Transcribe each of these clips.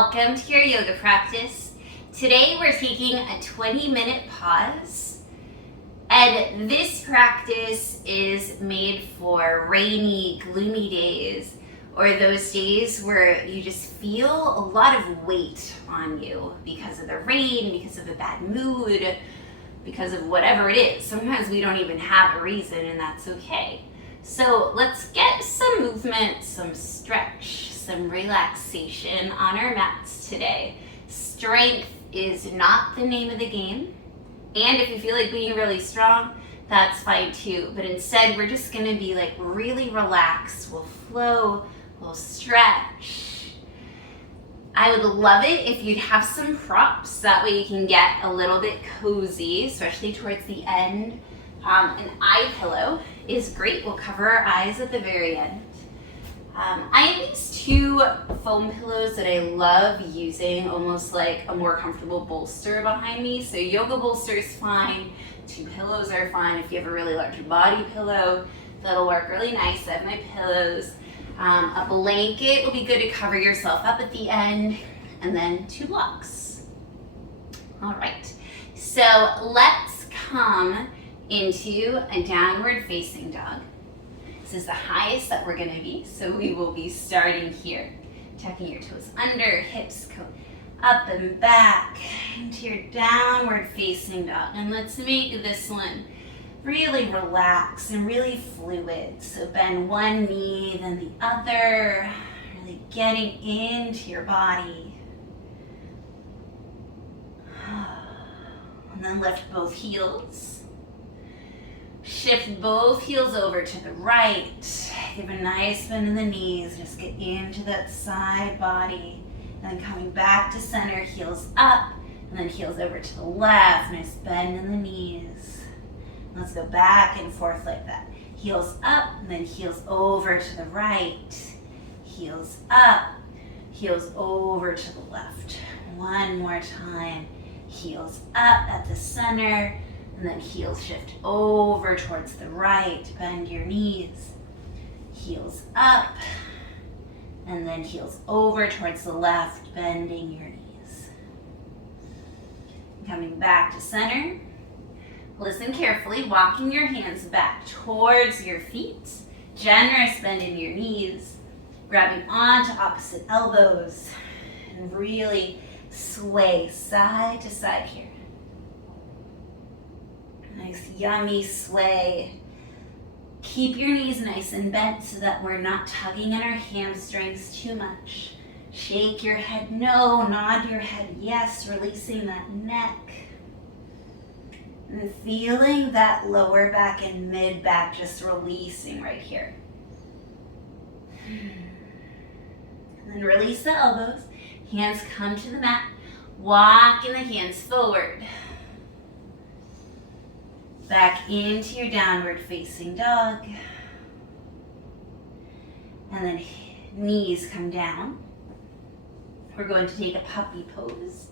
Welcome to your yoga practice. Today we're taking a 20-minute pause, and this practice is made for rainy, gloomy days, or those days where you just feel a lot of weight on you because of the rain, because of a bad mood, because of whatever it is. Sometimes we don't even have a reason, and that's okay. So let's get some movement, some stretch, some relaxation on our mats today. Strength is not the name of the game. And if you feel like being really strong, that's fine too. But instead, we're just gonna be like really relaxed. We'll flow, we'll stretch. I would love it if you'd have some props. That way you can get a little bit cozy, especially towards the end. An eye pillow is great. We'll cover our eyes at the very end. I have these two foam pillows that I love using, almost like a more comfortable bolster behind me. So yoga bolster is fine. Two pillows are fine. If you have a really large body pillow, that'll work really nice. I have my pillows. A blanket will be good to cover yourself up at the end, and then two blocks. All right, so let's come into a downward facing dog. This is the highest that we're gonna be, so we will be starting here. Tucking your toes under, hips go up and back into your downward facing dog. And let's make this one really relaxed and really fluid. So bend one knee, then the other, really getting into your body. And then lift both heels. Shift both heels over to the right. Give a nice bend in the knees. Just get into that side body. And then coming back to center, heels up, and then heels over to the left. Nice bend in the knees. Let's go back and forth like that. Heels up, and then heels over to the right. Heels up, heels over to the left. One more time. Heels up at the center. And then heels shift over towards the right, bend your knees. Heels up, and then heels over towards the left, bending your knees. Coming back to center. Listen carefully, walking your hands back towards your feet. Generous bend in your knees. Grabbing onto opposite elbows. And really sway side to side here. Nice yummy sway. Keep your knees nice and bent so that we're not tugging in our hamstrings too much. Shake your head no, nod your head yes, releasing that neck. And feeling that lower back and mid back just releasing right here. And then release the elbows. Hands come to the mat. Walking the hands forward. Back into your downward facing dog. And then knees come down. We're going to take a puppy pose.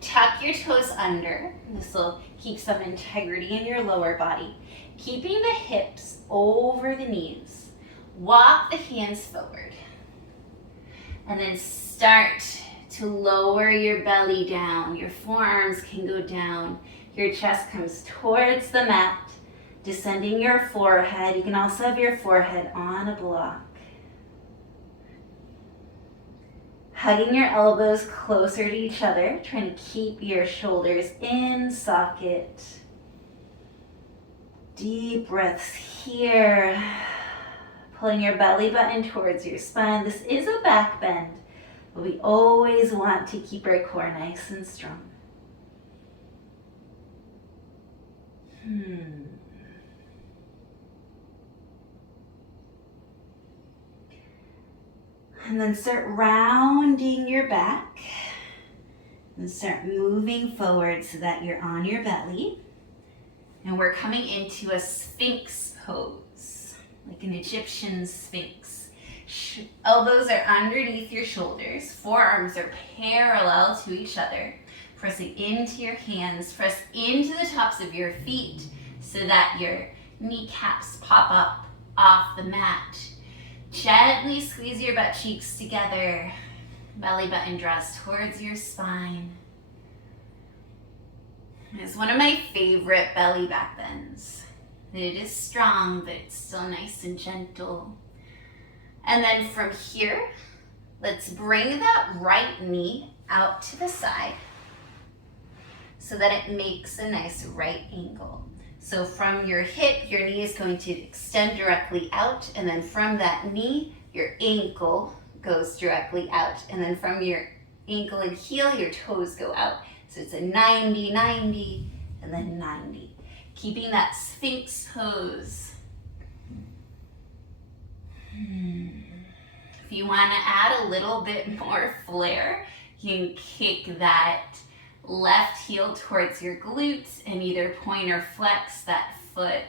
Tuck your toes under. This will keep some integrity in your lower body. Keeping the hips over the knees. Walk the hands forward. And then start to lower your belly down. Your forearms can go down. Your chest comes towards the mat, descending your forehead. You can also have your forehead on a block. Hugging your elbows closer to each other, trying to keep your shoulders in socket. Deep breaths here. Pulling your belly button towards your spine. This is a back bend, but we always want to keep our core nice and strong. And then start rounding your back and start moving forward so that you're on your belly. And we're coming into a sphinx pose, like an Egyptian sphinx. Elbows are underneath your shoulders. Forearms are parallel to each other. Pressing into your hands, press into the tops of your feet so that your kneecaps pop up off the mat. Gently squeeze your butt cheeks together. Belly button draws towards your spine. It's one of my favorite belly back bends. It is strong, but it's still nice and gentle. And then from here, let's bring that right knee out to the side so that it makes a nice right angle. So from your hip, your knee is going to extend directly out, and then from that knee, your ankle goes directly out, and then from your ankle and heel, your toes go out. So it's a 90, 90, and then 90. Keeping that Sphinx pose. If you want to add a little bit more flair, you can kick that left heel towards your glutes and either point or flex that foot.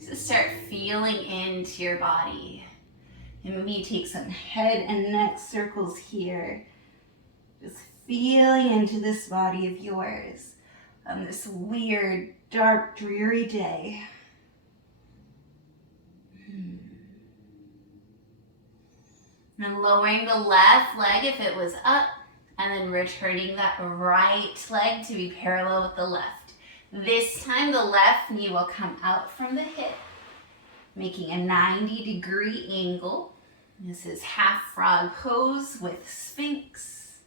So start feeling into your body. And maybe you take some head and neck circles here. Just feeling into this body of yours on this weird, dark, dreary day. And lowering the left leg if it was up, and then returning that right leg to be parallel with the left. This time the left knee will come out from the hip, making a 90-degree angle. This is half frog pose with Sphinx,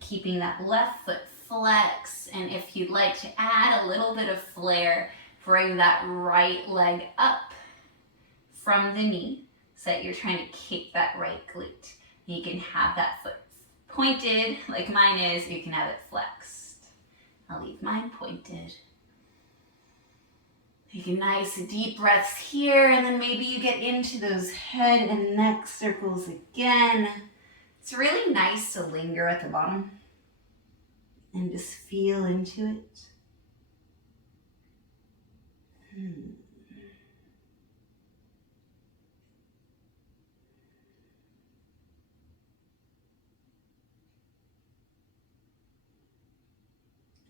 keeping that left foot flex. And if you'd like to add a little bit of flair, bring that right leg up from the knee so that you're trying to kick that right glute. You can have that foot pointed like mine is, or you can have it flexed. I'll leave mine pointed. Taking nice deep breaths here, and then maybe you get into those head and neck circles again. It's really nice to linger at the bottom and just feel into it.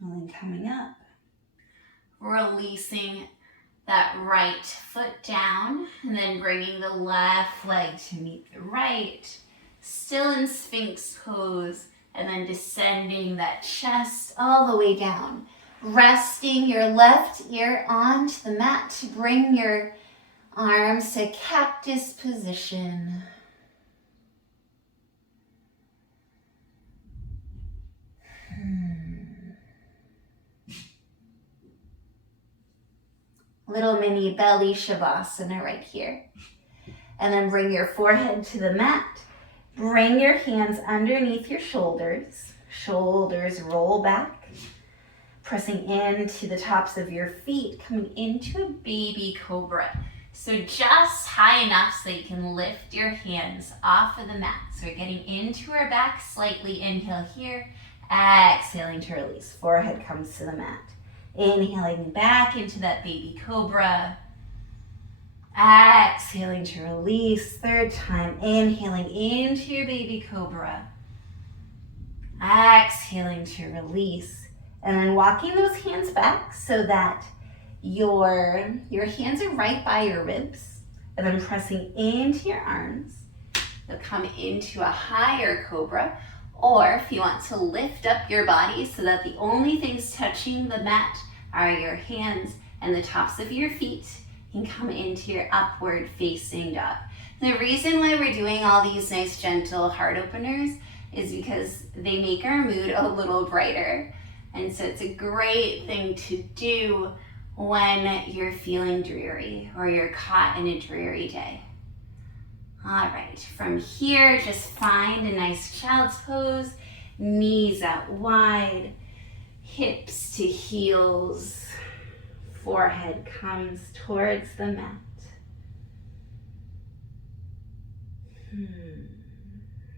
And then coming up, releasing that right foot down, and then bringing the left leg to meet the right, still in Sphinx pose, and then descending that chest all the way down. Resting your left ear onto the mat to bring your arms to cactus position. Little mini belly shavasana right here. And then bring your forehead to the mat. Bring your hands underneath your shoulders. Shoulders roll back. Pressing into the tops of your feet, coming into a baby cobra. So just high enough so you can lift your hands off of the mat. So we're getting into our back slightly. Inhale here. Exhaling to release. Forehead comes to the mat. Inhaling back into that baby cobra. Exhaling to release. Third time. Inhaling into your baby cobra. Exhaling to release. And then walking those hands back so that your hands are right by your ribs. And then pressing into your arms. They'll come into a higher cobra. Or if you want to lift up your body so that the only things touching the mat are your hands and the tops of your feet, you can come into your upward facing dog. The reason why we're doing all these nice gentle heart openers is because they make our mood a little brighter. And so it's a great thing to do when you're feeling dreary or you're caught in a dreary day. All right, from here, just find a nice child's pose, knees out wide, hips to heels, forehead comes towards the mat.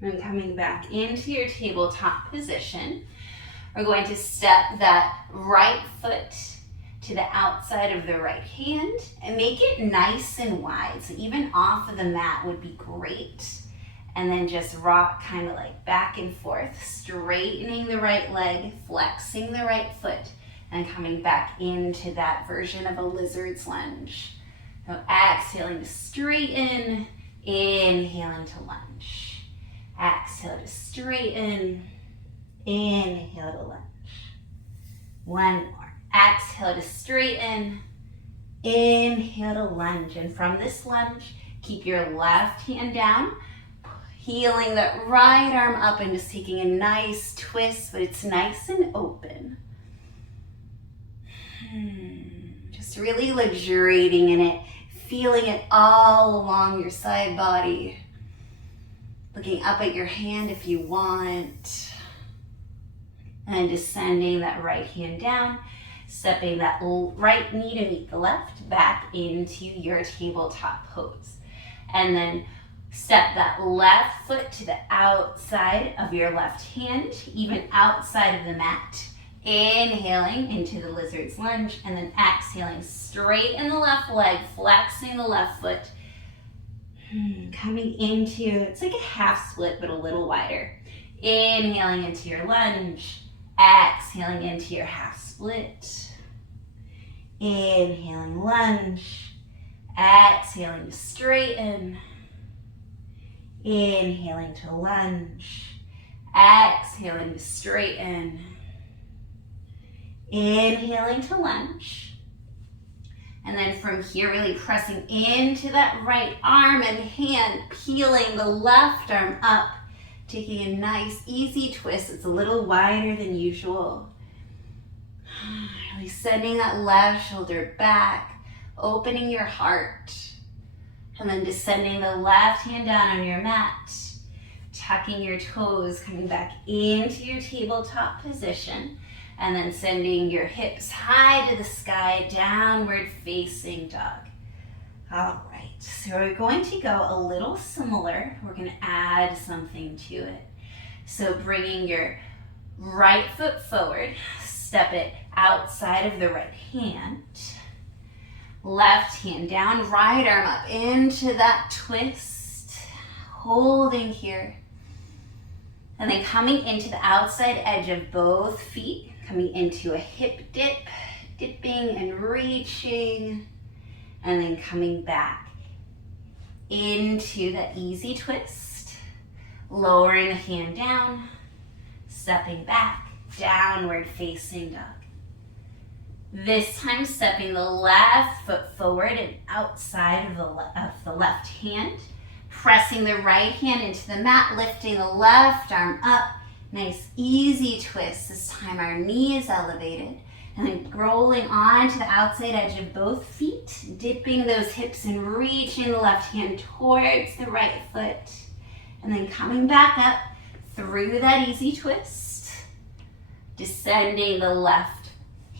And coming back into your tabletop position, we're going to step that right foot to the outside of the right hand and make it nice and wide. So even off of the mat would be great. And then just rock kind of like back and forth, straightening the right leg, flexing the right foot, and coming back into that version of a lizard's lunge. So exhaling to straighten, inhaling to lunge. Exhale to straighten, inhale to lunge. One more. Exhale to straighten, inhale to lunge. And from this lunge, keep your left hand down, heeling that right arm up and just taking a nice twist, but it's nice and open. Just really luxuriating in it, feeling it all along your side body. Looking up at your hand if you want. And descending that right hand down, stepping that right knee to meet the left, back into your tabletop pose. And then step that left foot to the outside of your left hand, even outside of the mat. Inhaling into the lizard's lunge, and then exhaling, straighten the left leg, flexing the left foot. Coming into, it's like a half split, but a little wider. Inhaling into your lunge, exhaling into your half split. Inhaling lunge, exhaling to straighten. Inhaling to lunge, exhaling to straighten. Inhaling to lunge. And then from here, really pressing into that right arm and hand, peeling the left arm up, taking a nice easy twist. It's a little wider than usual. Really sending that left shoulder back, opening your heart. And then descending the left hand down on your mat, tucking your toes, coming back into your tabletop position. And then sending your hips high to the sky, downward facing dog. All right, so we're going to go a little similar. We're going to add something to it. So bringing your right foot forward, step it outside of the right hand. Left hand down, right arm up into that twist. Holding here. And then coming into the outside edge of both feet. Coming into a hip dip, dipping and reaching, and then coming back into that easy twist, lowering the hand down, stepping back, downward facing dog. This time stepping the left foot forward and outside of the left hand, pressing the right hand into the mat, lifting the left arm up. Nice easy twist. This time our knee is elevated. And then rolling onto the outside edge of both feet, dipping those hips and reaching the left hand towards the right foot. And then coming back up through that easy twist. Descending the left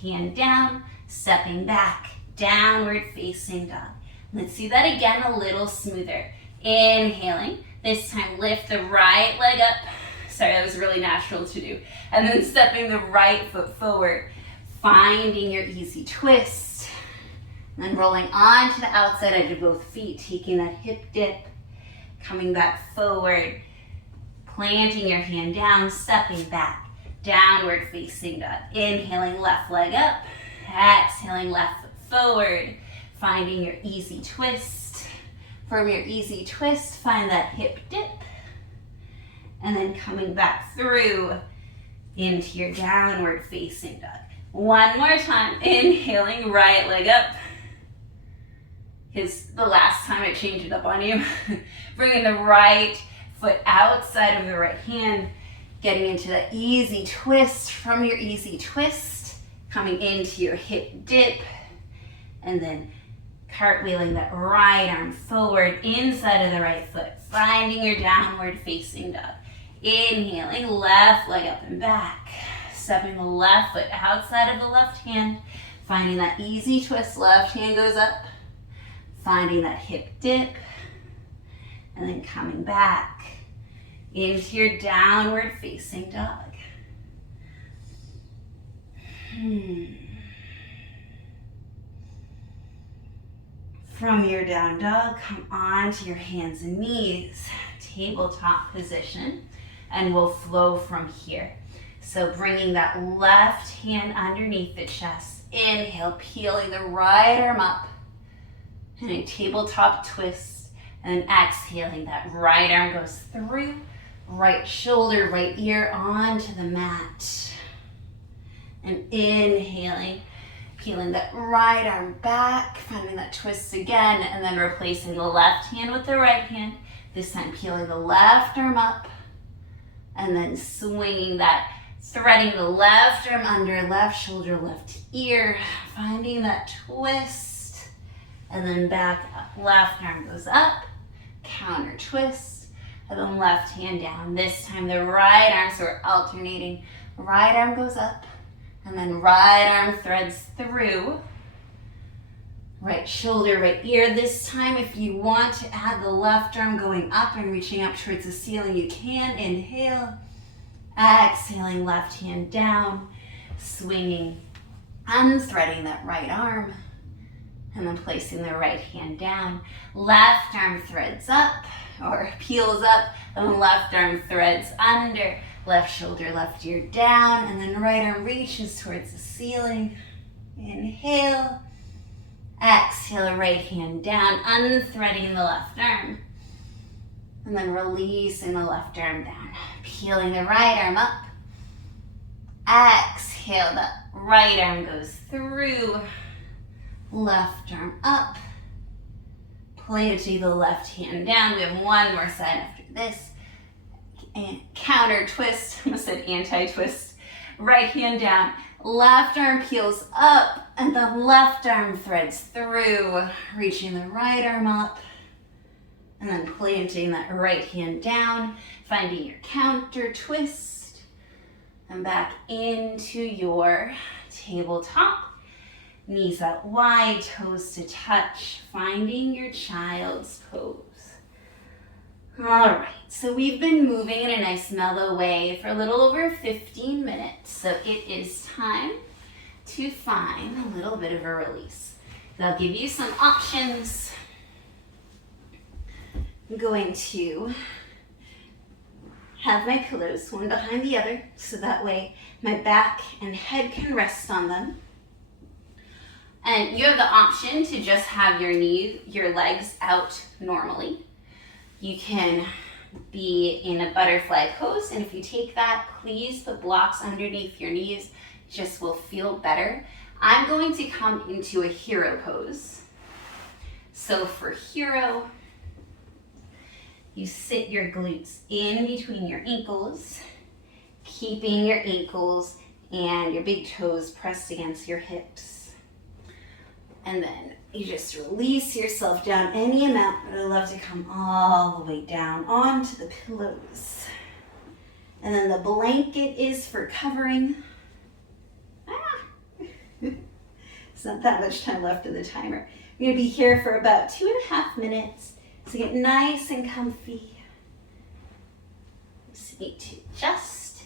hand down, stepping back, downward facing dog. Let's do that again a little smoother. Inhaling. This time lift the right leg up. Sorry, that was really natural to do. And then stepping the right foot forward, finding your easy twist. And then rolling onto the outside edge of both feet, taking that hip dip, coming back forward, planting your hand down, stepping back, downward facing dog. Inhaling left leg up, exhaling left foot forward, finding your easy twist. From your easy twist, find that hip dip. And then coming back through into your downward facing dog. One more time, inhaling right leg up. Because the last time I changed it up on you. Bringing the right foot outside of the right hand, getting into that easy twist. From your easy twist, coming into your hip dip, and then cartwheeling that right arm forward inside of the right foot, finding your downward facing dog. Inhaling, left leg up and back. Stepping the left foot outside of the left hand. Finding that easy twist, left hand goes up. Finding that hip dip. And then coming back into your downward facing dog. From your down dog, come onto your hands and knees. Tabletop position. And we'll flow from here. So bringing that left hand underneath the chest. Inhale, peeling the right arm up. And a tabletop twist. And then exhaling, that right arm goes through, right shoulder, right ear onto the mat. And inhaling, peeling that right arm back, finding that twist again, and then replacing the left hand with the right hand. This time peeling the left arm up, and then swinging that, threading the left arm under, left shoulder, left ear, finding that twist, and then back up. Left arm goes up, counter twist, and then left hand down. This time the right arm, so we're alternating. Right arm goes up, and then right arm threads through. Right shoulder, right ear. This time, if you want to add the left arm going up and reaching up towards the ceiling, you can. Inhale. Exhaling, left hand down. Swinging, unthreading that right arm. And then placing the right hand down. Left arm threads up or peels up. And then left arm threads under. Left shoulder, left ear down. And then right arm reaches towards the ceiling. Inhale. Exhale, right hand down, unthreading the left arm. And then releasing the left arm down. Peeling the right arm up. Exhale, the right arm goes through. Left arm up. Planting the left hand down. We have one more side after this. And counter twist, I almost said anti-twist. Right hand down. Left arm peels up, and the left arm threads through, reaching the right arm up, and then planting that right hand down, finding your counter twist, and back into your tabletop. Knees out wide, toes to touch, finding your child's pose. All right, so we've been moving in a nice mellow way for a little over 15 minutes. So it is time to find a little bit of a release. I'll give you some options. I'm going to have my pillows one behind the other, so that way my back and head can rest on them. And you have the option to just have your legs out normally. You can be in a butterfly pose, and if you take that, please put blocks underneath your knees. Just will feel better. I'm going to come into a hero pose. So for hero, you sit your glutes in between your ankles, keeping your ankles and your big toes pressed against your hips. And then you just release yourself down any amount, but I love to come all the way down onto the pillows. And then the blanket is for covering. It's not that much time left in the timer. We're gonna be here for about 2.5 minutes. So get nice and comfy. Just need to adjust.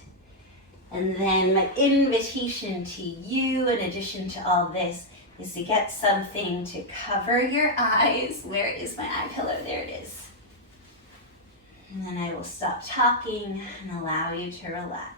And then my invitation to you, in addition to all this, is to get something to cover your eyes. Where is my eye pillow? There it is. And then I will stop talking and allow you to relax.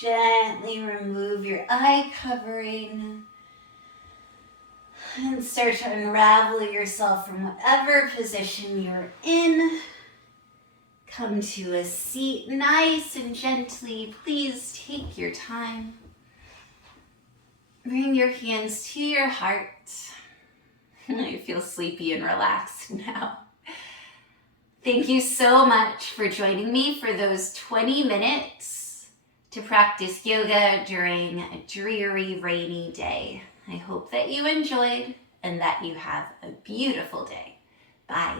Gently remove your eye covering and start to unravel yourself from whatever position you're in. Come to a seat nice and gently. Please take your time. Bring your hands to your heart. I feel sleepy and relaxed now. Thank you so much for joining me for those 20 minutes to practice yoga during a dreary, rainy day. I hope that you enjoyed and that you have a beautiful day. Bye.